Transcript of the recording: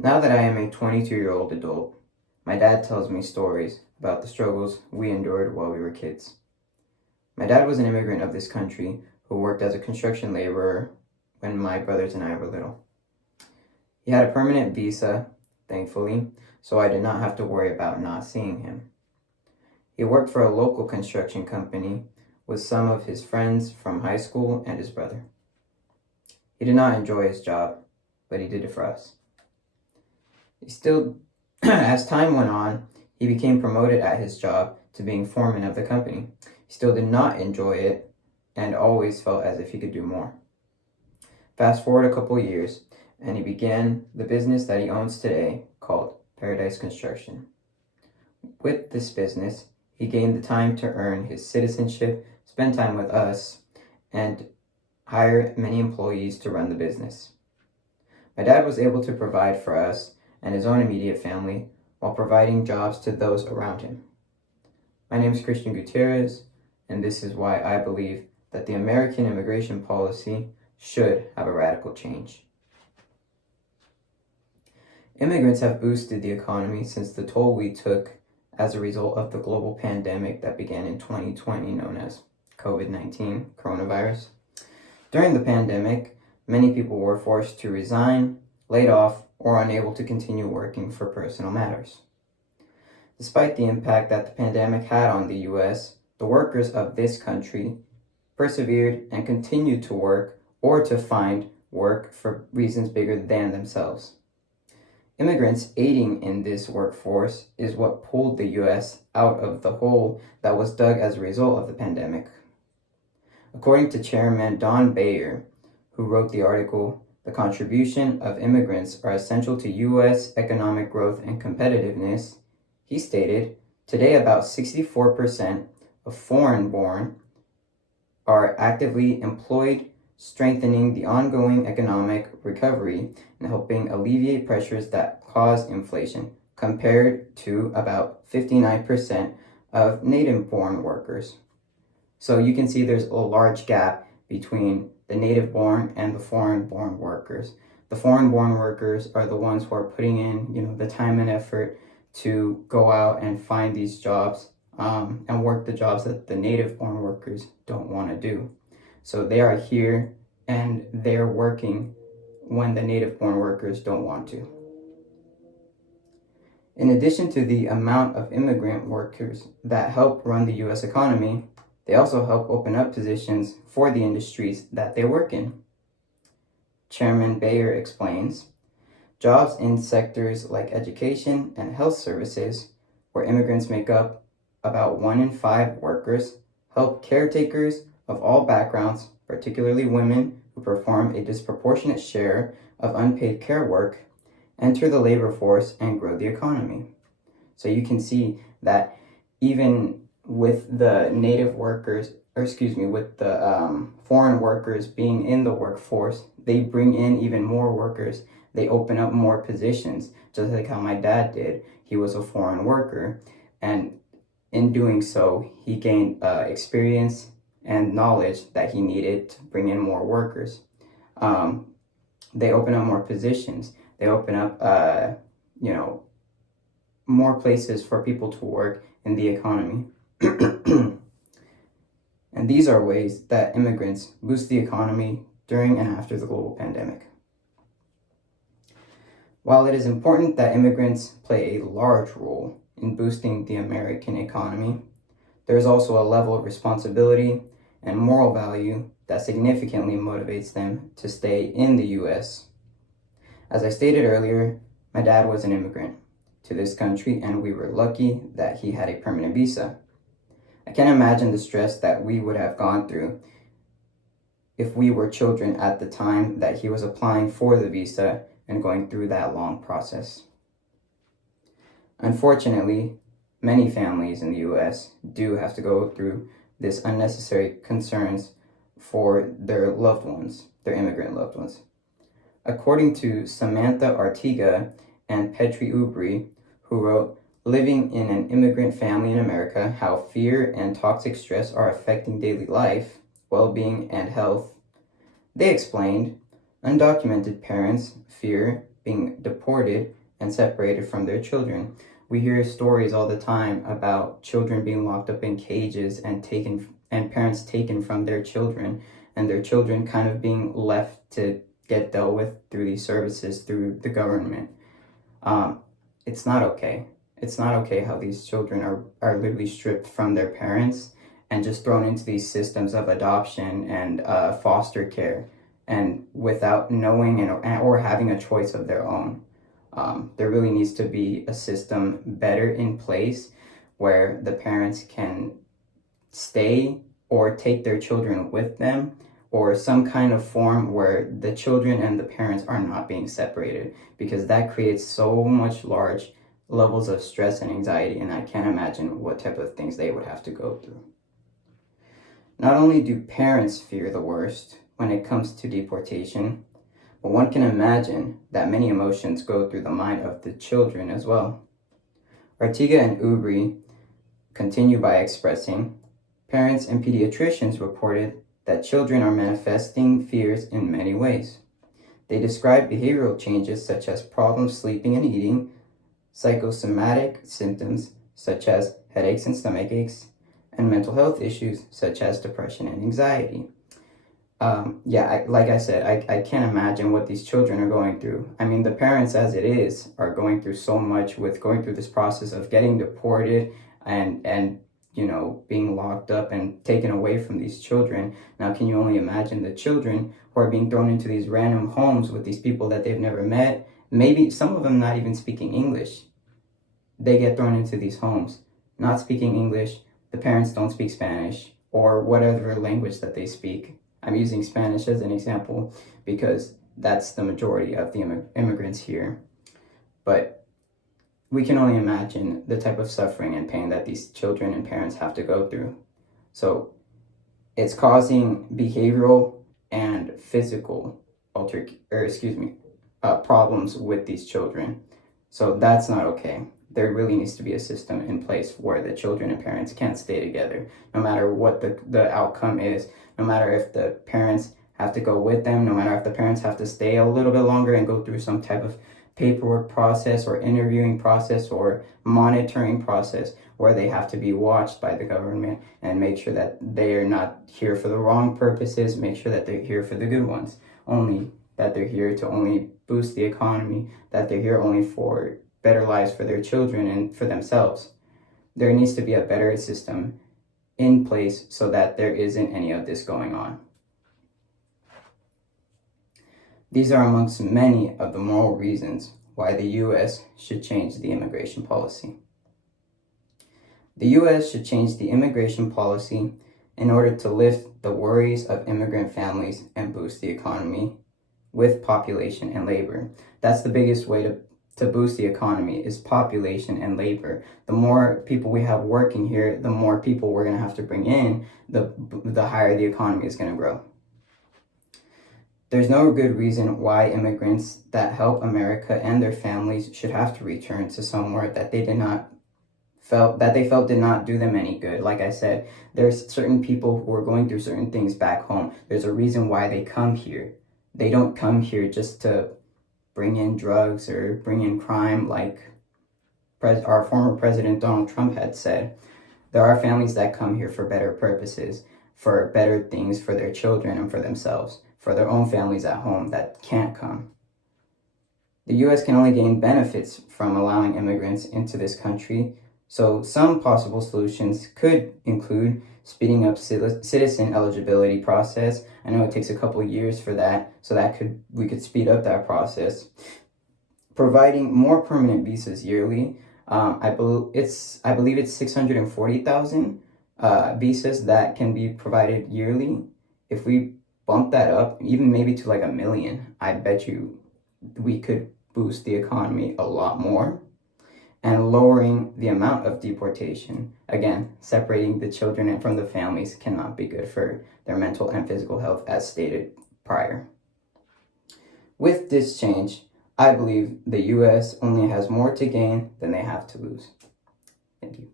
Now that I am a 22-year-old adult, my dad tells me stories about the struggles we endured while we were kids. My dad was an immigrant of this country who worked as a construction laborer when my brothers and I were little. He had a permanent visa, thankfully, so I did not have to worry about not seeing him. He worked for a local construction company with some of his friends from high school and his brother. He did not enjoy his job, but he did it for us. As time went on, he became promoted at his job to being foreman of the company. He still did not enjoy it and always felt as if he could do more. Fast forward a couple years, and he began the business that he owns today called Paradise Construction. With this business, he gained the time to earn his citizenship, spend time with us, and hire many employees to run the business. My dad was able to provide for us and his own immediate family while providing jobs to those around him. My name is Gutierrez, and this is why I believe that the American immigration policy should have a radical change. Immigrants have boosted the economy since the toll we took as a result of the global pandemic that began in 2020, known as COVID-19, coronavirus. During the pandemic, many people were forced to resign, laid off, or unable to continue working for personal matters. Despite the impact that the pandemic had on the U.S., the workers of this country persevered and continued to work or to find work for reasons bigger than themselves. Immigrants aiding in this workforce is what pulled the U.S. out of the hole that was dug as a result of the pandemic. According to Chairman Don Bayer, who wrote the article, "The contribution of immigrants are essential to U.S. economic growth and competitiveness," he stated, "Today about 64% of foreign-born are actively employed, strengthening the ongoing economic recovery and helping alleviate pressures that cause inflation, compared to about 59% of native-born workers." So you can see there's a large gap between the native-born and the foreign-born workers. The foreign-born workers are the ones who are putting in, the time and effort to go out and find these jobs and work the jobs that the native-born workers don't want to do. So they are here and they're working when the native-born workers don't want to. In addition to the amount of immigrant workers that help run the U.S. economy, they also help open up positions for the industries that they work in. Chairman Bayer explains, "Jobs in sectors like education and health services, where immigrants make up about 1 in 5 workers, help caretakers of all backgrounds, particularly women who perform a disproportionate share of unpaid care work, enter the labor force and grow the economy." So you can see that even with the foreign workers being in the workforce, they bring in even more workers. They open up more positions, just like how my dad did. He was a foreign worker, and in doing so, he gained experience and knowledge that he needed to bring in more workers. They open up more positions. They open up, more places for people to work in the economy. And these are ways that immigrants boost the economy during and after the global pandemic. While it is important that immigrants play a large role in boosting the American economy, there is also a level of responsibility and moral value that significantly motivates them to stay in the U.S. As I stated earlier, my dad was an immigrant to this country, and we were lucky that he had a permanent visa. I can't imagine the stress that we would have gone through if we were children at the time that he was applying for the visa and going through that long process. Unfortunately, many families in the U.S. do have to go through this unnecessary concerns for their loved ones, their immigrant loved ones. According to Samantha Artiga and Petri Ubri, who wrote "Living in an Immigrant Family in America, How Fear and Toxic Stress Are Affecting Daily Life, Well-Being, and Health," they explained, undocumented parents fear being deported and separated from their children. We hear stories all the time about children being locked up in cages and parents taken from their children, and their children kind of being left to get dealt with through these services, through the government. It's not okay. It's not okay how these children are literally stripped from their parents and just thrown into these systems of adoption and foster care, and without knowing or having a choice of their own. There really needs to be a system better in place where the parents can stay or take their children with them, or some kind of form where the children and the parents are not being separated, because that creates so much large levels of stress and anxiety, and I can't imagine what type of things they would have to go through. Not only do parents fear the worst when it comes to deportation, but one can imagine that many emotions go through the mind of the children as well. Artiga and Ubri continue by expressing, parents and pediatricians reported that children are manifesting fears in many ways. They describe behavioral changes such as problems sleeping and eating, psychosomatic symptoms such as headaches and stomach aches, and mental health issues such as depression and anxiety. Like I said, I can't imagine what these children are going through. I mean, the parents as it is are going through so much with going through this process of getting deported and being locked up and taken away from these children. Now, can you only imagine the children who are being thrown into these random homes with these people that they've never met? Maybe some of them not even speaking English. They get thrown into these homes, not speaking English. The parents don't speak Spanish or whatever language that they speak. I'm using Spanish as an example because that's the majority of the immigrants here. But we can only imagine the type of suffering and pain that these children and parents have to go through. So it's causing behavioral and physical problems with these children. So that's not okay. There really needs to be a system in place where the children and parents can't stay together, no matter what the outcome is, no matter if the parents have to go with them, no matter if the parents have to stay a little bit longer and go through some type of paperwork process or interviewing process or monitoring process where they have to be watched by the government and make sure that they are not here for the wrong purposes, make sure that they're here for the good ones, only that they're here to only boost the economy, that they're here only for better lives for their children and for themselves. There needs to be a better system in place so that there isn't any of this going on. These are amongst many of the moral reasons why the U.S. should change the immigration policy. The U.S. should change the immigration policy in order to lift the worries of immigrant families and boost the economy with population and labor. That's the biggest way to boost the economy is population and labor. The more people we have working here, the more people we're going to have to bring in, the higher the economy is going to grow. There's no good reason why immigrants that help America and their families should have to return to somewhere that they felt did not do them any good. Like I said, there's certain people who are going through certain things back home. There's a reason why they come here. They don't come here just to bring in drugs or bring in crime like our former president Donald Trump had said. There are families that come here for better purposes, for better things for their children and for themselves, for their own families at home that can't come. The U.S. can only gain benefits from allowing immigrants into this country, so some possible solutions could include speeding up citizen eligibility process. I know it takes a couple of years for that, so we could speed up that process. Providing more permanent visas yearly. I believe it's 640,000 visas that can be provided yearly. If we bump that up, even maybe to like 1 million, I bet you we could boost the economy a lot more. And lowering the amount of deportation. Again, separating the children from the families cannot be good for their mental and physical health, as stated prior. With this change, I believe the U.S. only has more to gain than they have to lose. Thank you.